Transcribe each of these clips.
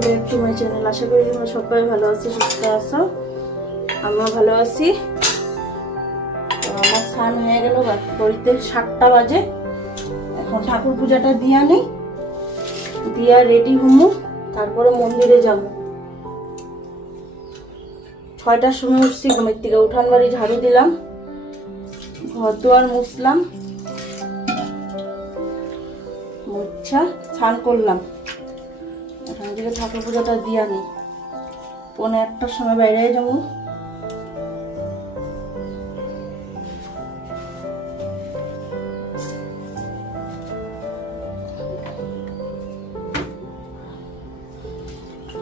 Welcome back to my channel. আশা করি তোমরা সবাই ভালো আছো, সুস্থ আছো। আমিও ভালো আছি। আমার স্নান হয়ে গেল ঘড়িতে সাতটা বাজে। এখন ঠাকুর পূজাটা দিয়া নেই দিয়া রেডি হমু, তারপরে মন্দিরে যাব। ছয়টার সময় উঠছি, ঘুমের থেকে উঠান বাড়ি ঝাড়ু দিলাম। ঘর দুয়ার মুছলাম। মুচ্ছা স্নান করলাম। থেকে ঠাকুর পুজোটা দিয়া নেই পৌনে একটার সময় বাইরে যাব।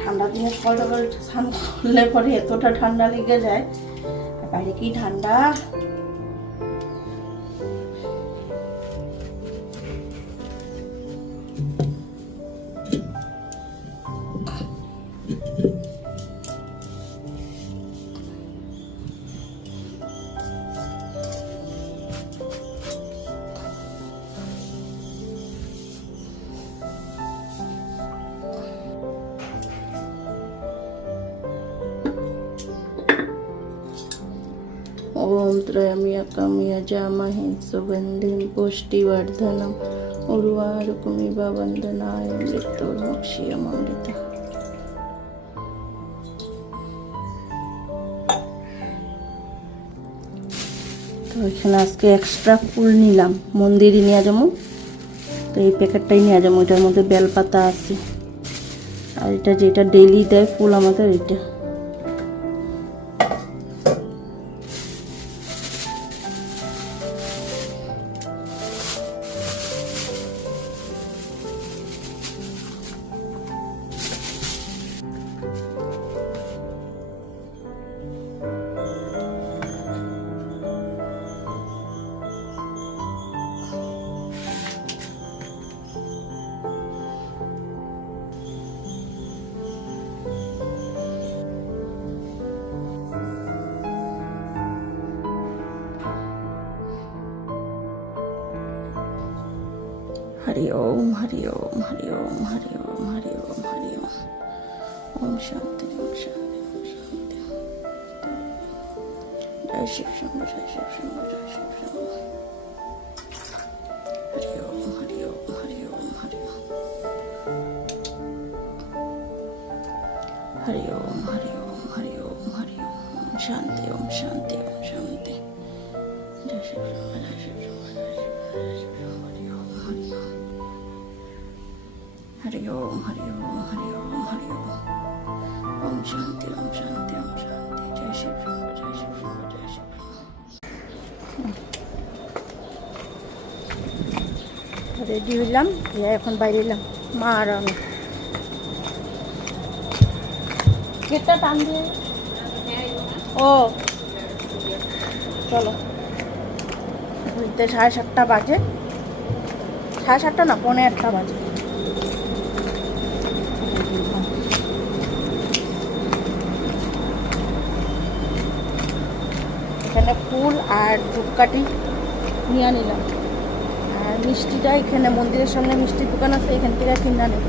ঠান্ডা দিনে সকাল সকাল স্নান করলে পরে এতটা ঠান্ডা লেগে যায়। বাইরে কি ঠান্ডা? ॐ त्रयम्यकम्यजामहे सुगन्धिं पुष्टिवर्धनम् उर्वारुकमिव वन्दनाय मृत्युर्मुक्षीयमृतः তো এখানে আজকে এক্সট্রা ফুল নিলাম মন্দিরে নিয়ে যাবো তো এই প্যাকেটটাই নিয়ে যাবো এটার মধ্যে বেলপাতা আছে আর এটা যেটা ডেইলি দেয় ফুল আমাদের এটা हरि ओम हरि ओम हरि ओम हरि ओम हरि ओम हरि ओम ओम शांति ओम शांति ओम शांति जय शिव शंभु जय शिव शंभु जय शिव शंभु हरि ओम हरि ओम हरि ओम हरि ओम हरि ओम हरि ओम हरि ओम हरि ओम ओम शांति ओम शांति ओम शांति जय शिव शंभु जय शिव शंभु जय शिव जय शिव शंभु हरि ओम हरि ओम हरि ओम हरि ओम हरि ओम हरि ओम ओम शांति ओम शांति ओम शांति जय शिव शंभु जय शिव शंभु जय शिव রেডি হইলাম দিয়ে এখন বাইরে এলাম মা আর আমি গেটটা টান দিয়ে ও চলো ঘুরতে সাড়ে সাতটা বাজে সাড়ে সাতটা না পৌনে আটটা বাজে এখানে ফুল আর ধূপকাঠি নিয়ে নিলাম। আর মিষ্টিটা এখানে মন্দিরের সামনে মিষ্টির দোকান আছে, এখান থেকে কিনা নেব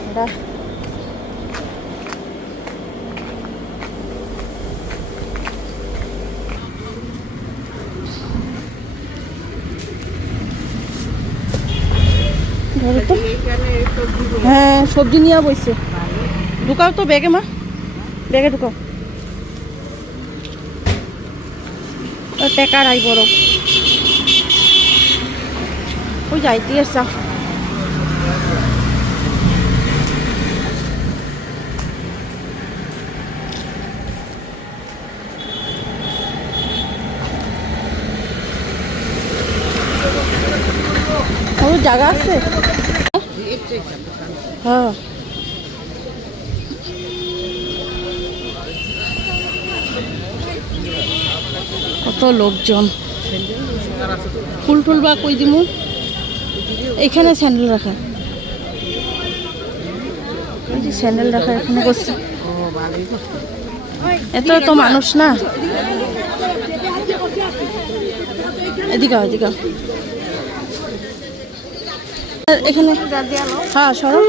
আমরা ধরো তো হ্যাঁ সবজি নিয়ে বইছে। ঢুকাও তো ব্যাগে মা। ব্যাগে ঢুকাও। টেকার আই বড়। ওই যাইতে আসা। জায়গা আছে? হ্যাঁ। কত লোকজন। ফুল টুল বা কই দিমু? এইখানে স্যান্ডেল রাখা। স্যান্ডেল রাখা এখানে করছে এত তো মানুষ না। এদিকে এদিকে। এখানে হ্যাঁ সরো।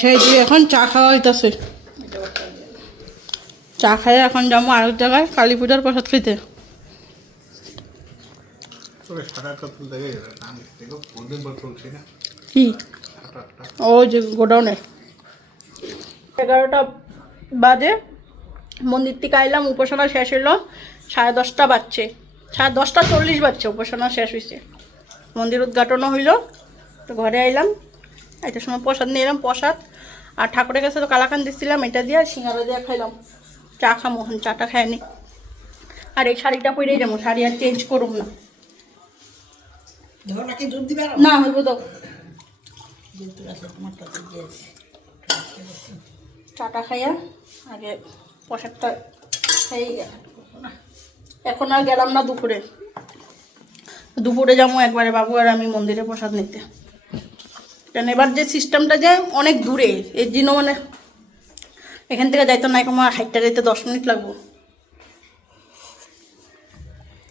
তো ঘরে এসে যে এখন চা খাওয়া হইতাছে। চা খাই এখন যাব আরেক জায়গায় কালী পূজার প্রসাদ খেতে কি? ও যে গোডাউনে। এগারোটা বাজে মন্দির থেকে আইলাম উপাসনা শেষ হলো সাড়ে দশটা বাজছে। সাড়ে দশটা চল্লিশ বাজছে উপাসনা শেষ হয়েছে মন্দির উদ্ঘাটনও হইল তো ঘরে আইলাম। এটার সময় প্রসাদ নিয়ে এলাম প্রসাদ। আর ঠাকুরের কাছে তো কালাকান দিচ্ছিলাম এটা দিয়ে সিঙ্গারা দিয়ে খাইলাম। চা খামো চাটা খাইনি। আর এই শাড়িটা পরেই যাব শাড়ি আর চেঞ্জ করুম না। না হইব তো। চাটা খাইয়া আগে প্রসাদটা খাই। এখন আর গেলাম না দুপুরে। দুপুরে যাব একবারে বাবু আর আমি মন্দিরে প্রসাদ নিতে। কারণ এবার যে সিস্টেমটা যায় অনেক দূরে এর জন্য মানে এখান থেকে যাইতো না আমার হাইটটা যাইতে দশ মিনিট লাগবো।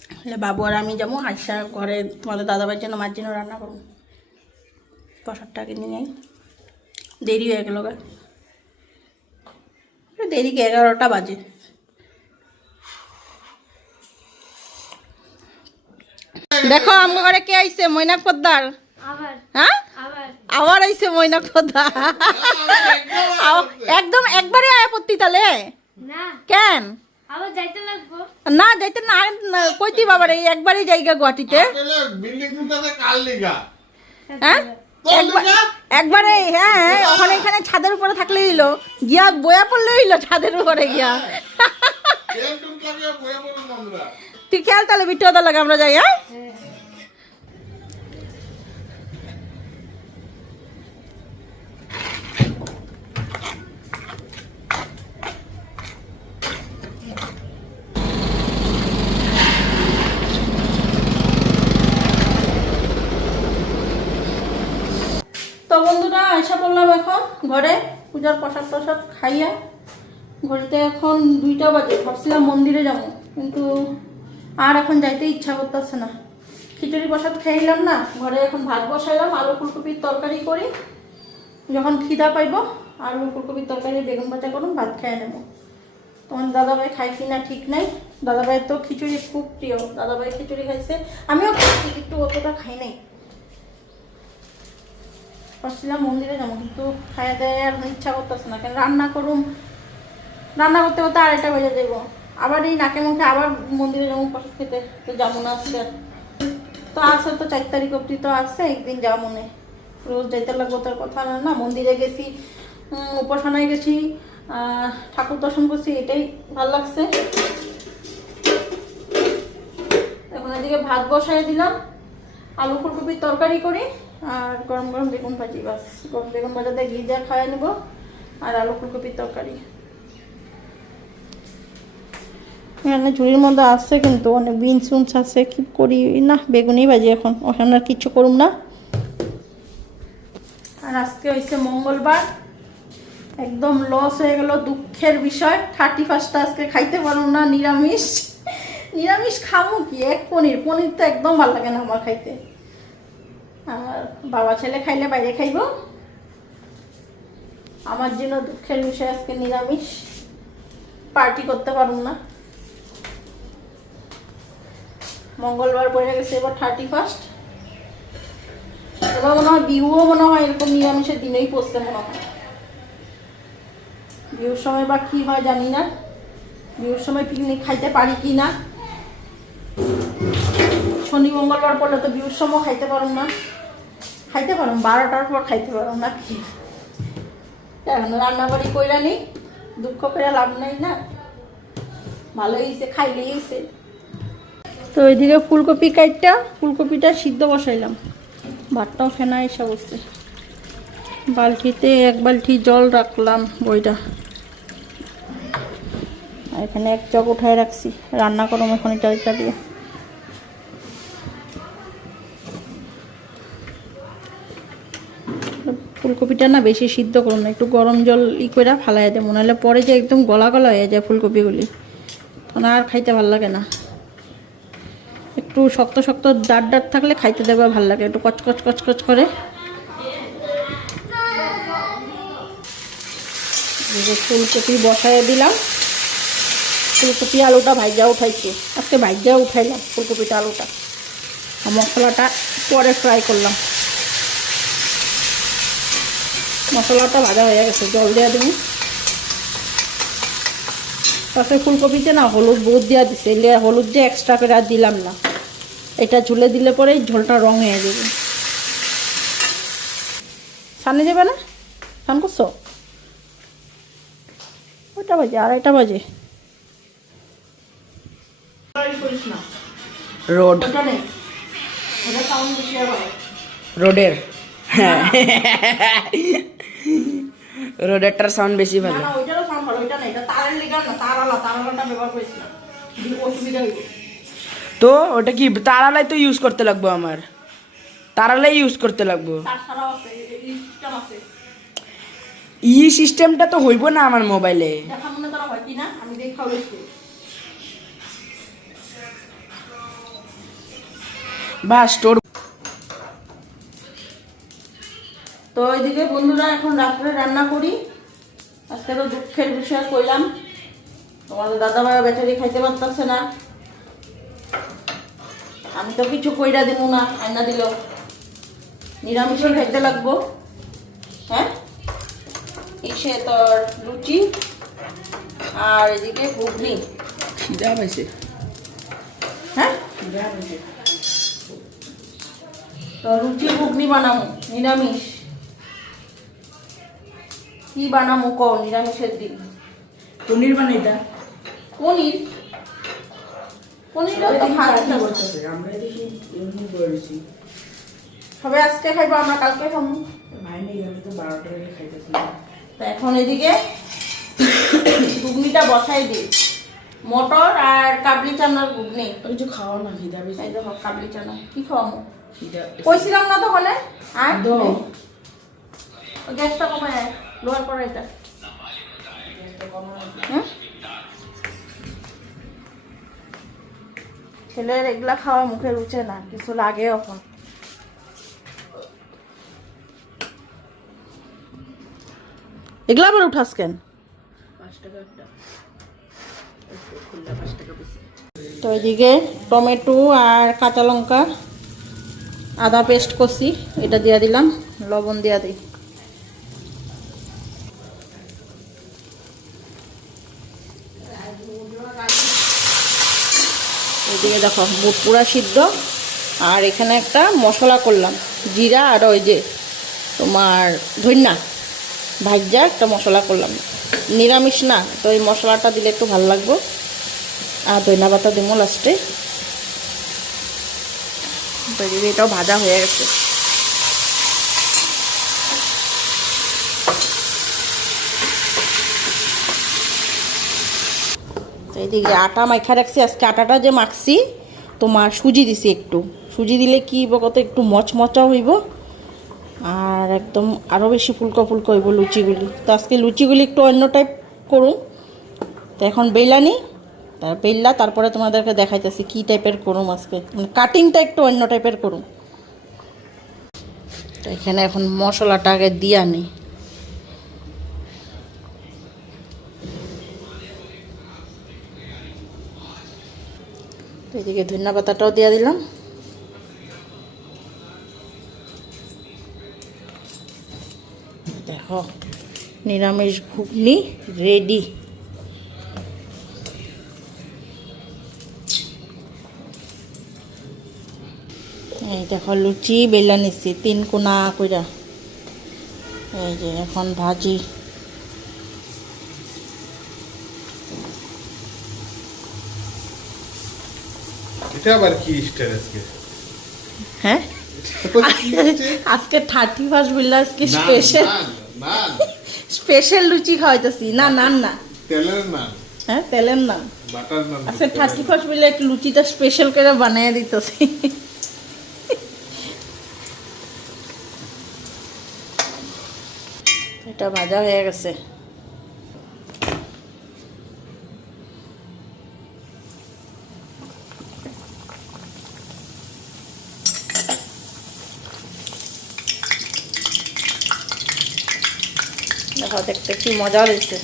তাহলে বাবু আর আমি যাব হাইসা ঘরে তোমাদের দাদাবার জন্য মার জন্য রান্না করব। প্রসাদটা কিনে নেই দেরি হয়ে গেল গা। দেরি কি এগারোটা বাজে। দেখো আমার ঘরে কে আইছে? মৈনাক পদ্মার হ্যাঁ? আবার আইছে পদ্মার আও- একদম একবারে আয় পত্তি তালে কেন? আবার যাইতে লাগবো। না যাইতে না কইতি বাবার এই একবারই জায়গা গুয়াহাটিতে। লিগা হ্যাঁ? একবার- একবারে হ্যাঁ হ্যাঁ, ওখানে এখানে ছাদের উপরে থাকলে হইল। গিয়া বয়া পড়লে হইল ছাদের উপরে গিয়া। বলুন বন্ধুরা তুই খেয়াল তাহলে বিট্টু ওদের লাগে আমরা যাই হ্যাঁ। বন্ধুরা আশা করলাম এখন ঘরে পূজার প্রসাদ প্রসাদ খাইয়া। ঘড়িতে এখন দুইটা বাজে, ভাবছিলাম মন্দিরে যাব, কিন্তু আর এখন যাইতে ইচ্ছা করতেছে না। খিচুড়ি প্রসাদ খাইলাম না, ঘরে এখন ভাত বসাইলাম, আলু ফুলকপির তরকারি করি। যখন খিদা পাইব, আলু ফুলকপির তরকারি, বেগুন ভাজা করুন, ভাত খেয়ে নেব। তোমার দাদাভাই খাই কি না ঠিক নাই। দাদাভাই তো খিচুড়ি খুব প্রিয়, দাদাভাই খিচুড়ি খাইছে। আমিও খাইছি, কিন্তু অতটা খাই নাই। ভাবছিলাম মন্দিরে যাব, কিন্তু খাইয়া দেয় আর ইচ্ছা করতেছে না, কেন রান্না করুম। রান্না করতে করতে আড়াইটা বেজে দেবো আবার এই নাকে মুখে আবার মন্দিরে যাব, প্রসাদ খেতে। তো যাব না আজকে। তো আছে তো চার তারিখ অব্দি তো আসছে একদিন যাওয়া মনে। রোজ যাইতে লাগবো তার কথা না না, মন্দিরে গেছি উপাসনায় গেছি ঠাকুর দর্শন করছি, এটাই ভালো লাগছে। এখন এদিকে ভাত বসাই দিলাম, আলু ফুলকপির তরকারি করি। আর গরম গরম বেগুন ভাজি, বাস। গরম বেগুন ভাজাতে ঘি দিয়ে খাওয়াই নেব আর আলু ফুলকপির তরকারি। এখানে ঝুড়ির মধ্যে আছে কিন্তু অনেক বিনস উনস আছে, কি করি? না, বেগুনই ভাজি এখন। ওখানে আর কিচ্ছু করুম না। আর আজকে হয়েছে মঙ্গলবার। একদম লস হয়ে গেল দুঃখের বিষয়। থার্টি ফার্স্টটা আজকে খাইতে পারুম না, নিরামিষ। নিরামিষ খামো কি? এক পনির। পনির তো একদম ভালো লাগে না আমার খাইতে। আর বাবা ছেলে খাইলে বাইরে খাইব। আমার জন্য দুঃখের বিষয় আজকে নিরামিষ। পার্টি করতে পারুম না। মঙ্গলবার পড়ে গেছে, এবার থার্টি ফার্স্ট এবার মনে হয় বিহুও মনে হয় এরকম নিরামিষের দিনেই পড়ছে মনে হয়। বিহুর সময় বা কি হয় জানি না। বিহুর সময় পিকনিক খাইতে পারি কি না। শনি মঙ্গলবার পড়লে তো বিহুর সময় খাইতে পারুন না। খাইতে পারুম বারোটার পর খাইতে পারো না। কি এখন রান্না বাড়ি কইরা নেই, দুঃখ করে লাভ নাই না। ভালোই হয়েছে খাইলেই হয়েছে তো ওইদিকে ফুলকপি কাইটটা, ফুলকপিটা সিদ্ধ বসাইলাম। ভাতটাও ফেনা এসে বসছে। বালতিতে এক বালতি জল রাখলাম বইটা। এখানে এক জগ উঠায় রাখছি। রান্না করম এখন এটা দিয়ে। ফুলকপিটা না বেশি সিদ্ধ করুন না, একটু গরম জল ই করে ফালাই দেয় মনে হলে পরে যে একদম গলা গলা হয়ে যায় ফুলকপিগুলি। তখন আর খাইতে ভালো লাগে না। একটু শক্ত শক্ত ডাট ডাট থাকলে খাইতে দেবে ভালো লাগে, একটু কচকচ কচকচ করে। ফুলকপি বসায় দিলাম। ফুলকপি আলুটা ভাইজা উঠাইছি। আজকে ভাইজা উঠাইলাম ফুলকপিটা আলুটা। মশলাটা পরে ফ্রাই করলাম। মশলাটা ভাজা হয়ে গেছে জল দেওয়া দিবি তারপরে ফুলকপিতে না হলুদ বহুত দেওয়া দিছে এলে হলুদ যে এক্সট্রা করে আর দিলাম না। এটা ঝুলে দিলে পরেই ঝোলটা রং হয়ে যাবে। সামনে যাবে না? স্নান করছ? ওটা বাজে? আড়াইটা বাজে। রোড। রোডের। হ্যাঁ। রোডেরটার সাউন্ড বেশি ভালো। না ওইটারও সাউন্ড ভালো ওইটা না এটা তারের লিগার না তার আলা ব্যবহার করেছিলাম। যদি অসুবিধা হইবে তো ওটা কি তারালাই তো ইউজ করতে লাগবো আমার। তারালাই ইউজ করতে লাগবো। ই সিস্টেমটা তো হইব না আমার মোবাইলে বা স্টোর তো ওইদিকে বন্ধুরা এখন রাত্রে রান্না করি। আজকে তো দুঃখের বিষয় কইলাম। তোমাদের দাদা ভাই বেচারি খাইতে পারতেছে না। আমি তো কিছু কইরা দিব না আয়না দিল। নিরামিষই খাইতে লাগবো। হ্যাঁ? ইসে তোর লুচি আর এদিকে ঘুগনি। খিদা পাইছে। হ্যাঁ? পাইছে। তো লুচি ঘুগনি বানাবো নিরামিষ। কি বানাবো ক নিরামিষের দিন। পনির বানাইতা পনির? তো না। আমরা দেখি এমনি করেছি সবাই আজকে খাইবো আমরা কালকে খাব ভাই নেই আমি তো বারোটা খাইতেছি। তো এখন এদিকে ঘুগনিটা বসাই দিই। মটর আর কাবলি চানার ঘুগনি। কিছু খাওয়া না খিদা বেশি। এই দেখো কাবলি চানা। কি খাওয়াবো কইছিলাম না তখন আর দাও। গ্যাসটা কমায় লোয়ার কড়াইটা হুম? ছেলের এগুলা খাওয়া মুখে রুচে না কিছু লাগে এখন এগুলা আবার উঠাস কেন তো এদিকে টমেটো আর কাঁচা লঙ্কা আদা পেস্ট করছি, এটা দিয়া দিলাম, লবণ দিয়া দিই। এদিকে দেখো বুট পুরা সিদ্ধ। আর এখানে একটা মশলা করলাম। জিরা আর ওই যে তোমার ধন্যা। ভাজ্যা একটা মশলা করলাম। নিরামিষ না, তো এই মশলাটা দিলে একটু ভালো লাগবো। আর দইনা পাতা দিমো লাস্টে এটাও ভাজা হয়ে গেছে। এদিকে আটা মাখা রাখছি, আজকে আটাটা যে মাখছি, তোমার সুজি দিছি একটু। সুজি দিলে কি কত? একটু মচমচা হইব। আর একদম আরও বেশি ফুলকো ফুলকো হইব লুচিগুলি। তো আজকে লুচিগুলি একটু অন্য টাইপ করুন। তো এখন বেলানি, তার বেললা, তারপরে তোমাদেরকে দেখাইতেছি কি টাইপের করুম আজকে। মানে কাটিংটা একটু অন্য টাইপের করুম। তো এখানে এখন মশলাটা আগে দিয়া নেই এদিকে ধনিয়া পাতাটাও দিয়ে দিলাম। দেখো, নিরামিষ ঘুগনি রেডি এই দেখো, লুচি বেলা নিচ্ছি তিন কোনা কইরা। এই যে, এখন ভাজি। এটা আবার কি স্টাইল আজকে? হ্যাঁ? আজকে থার্টি ফার্স্ট বললে আজকে স্পেশাল স্পেশাল লুচি খাওয়াইতেছি। না নান না। তেলের নান হ্যাঁ তেলের নান আজকে থার্টি ফার্স্ট বললে একটু লুচিটা স্পেশাল করে বানিয়ে দিতেছি? এটা ভাজা হয়ে গেছে। দেখো দেখতে কি মজা হয়েছে।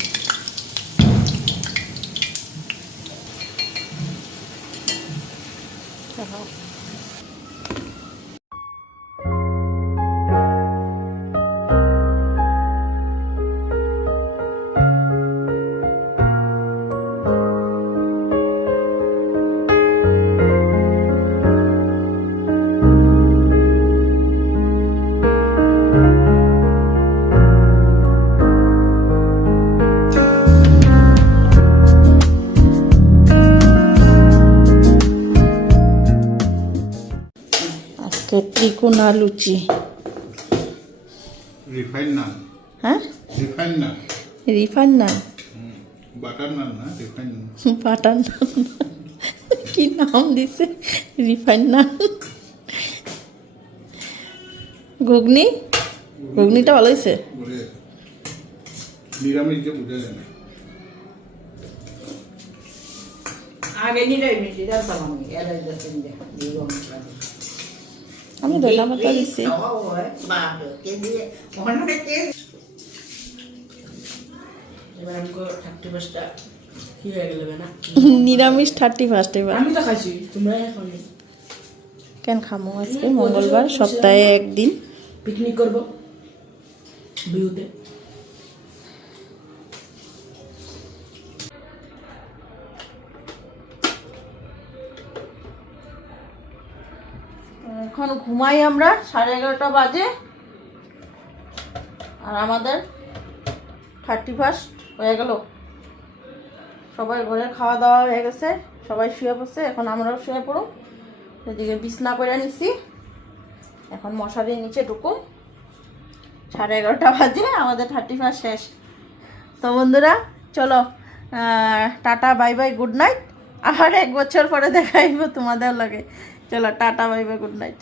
আজকে ত্রিকোণা লুচি রিফাইন নান হ্যাঁ রিফাইন নান রিফাইন না বাটার নান না রিফাইন নান বাটার নান কি নাম দিছে রিফাইন নান ঘুগনি ঘুগনিটা ভালো হয়েছে বলে নিরামিষ যে বুঝে যায় না আগে নিরামিষ জানতাম আমি এলাই যাচ্ছেন যে আমি ধরলাম তো না নিরামিষ থার্টি ফার্স্ট এবার। আমি তো খাইছি তোমরা কেন খামো? আজকে মঙ্গলবার সপ্তাহে একদিন। পিকনিক করব এখন ঘুমাই আমরা, সাড়ে এগারোটা বাজে। আর আমাদের থার্টি ফার্স্ট হয়ে গেল। সবাই ঘরে খাওয়া দাওয়া হয়ে গেছে, সবাই শুয়ে পড়ছে, এখন আমরাও শুয়ে পড়ো এদিকে বিছনা করে নিছি। এখন মশারির নিচে ঢুকুম। সাড়ে এগারোটা বাজে, আমাদের থার্টি ফার্স্ট শেষ। তো বন্ধুরা, চলো tata, bye bye, good night. আবার এক বছর পরে দেখাইব তোমাদের লাগে। চলো tata bye bye good night